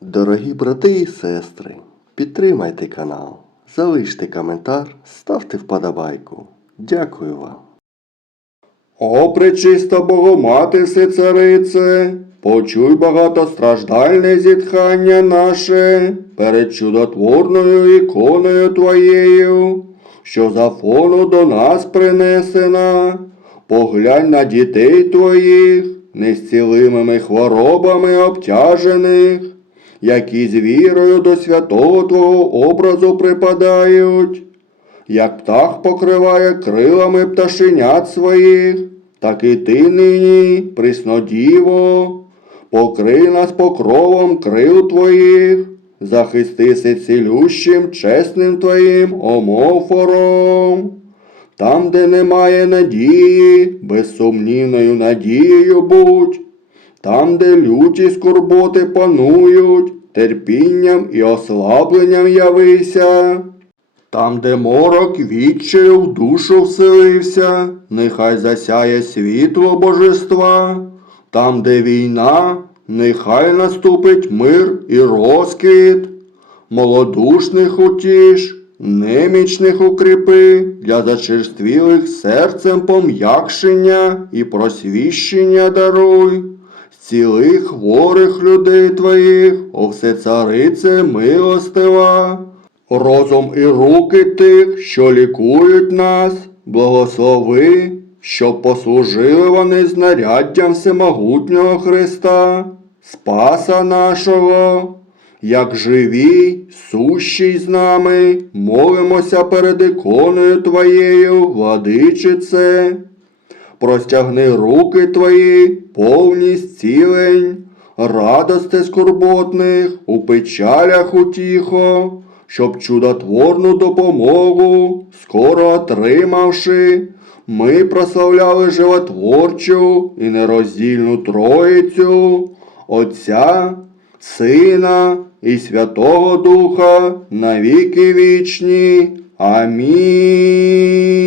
Дорогі брати і сестри, підтримайте канал, залиште коментар, ставте вподобайку. Дякую вам. О, пречиста Богомати Всецарице, почуй багатостраждальне зітхання наше перед чудотворною іконою Твоєю, що за фону до нас принесена. Поглянь на дітей Твоїх, незцілимими хворобами обтяжених, які з вірою до святого Твого образу припадають. Як птах покриває крилами пташенят своїх, так і ти нині, приснодіво, покрий нас покровом крил твоїх, захистися цілющим, чесним твоїм омофором. Там, де немає надії, безсумнівною надією будь, там, де люті скорботи панують, терпінням і ослабленням явися. Там, де морок відчаю в душу вселився, нехай засяє світло божества, там, де війна, нехай наступить мир і розквіт, малодушних утіш, немічних укріпи, для зачерствілих серцем пом'якшення і просвіщення даруй. Зціли хворих людей твоїх, о всецарице милостива. Розум і руки тих, що лікують нас, благослови, щоб послужили вони знаряддям всемогутнього Христа, Спаса нашого, як живі, сущий з нами, молимося перед іконою Твоєю, владичице. Простягни руки твої, повні зцілень, радости скорботних, у печалях утіхо, щоб чудотворну допомогу, скоро отримавши, ми прославляли животворчу і нероздільну Троїцю, Отця, Сина і Святого Духа на віки вічні. Амінь.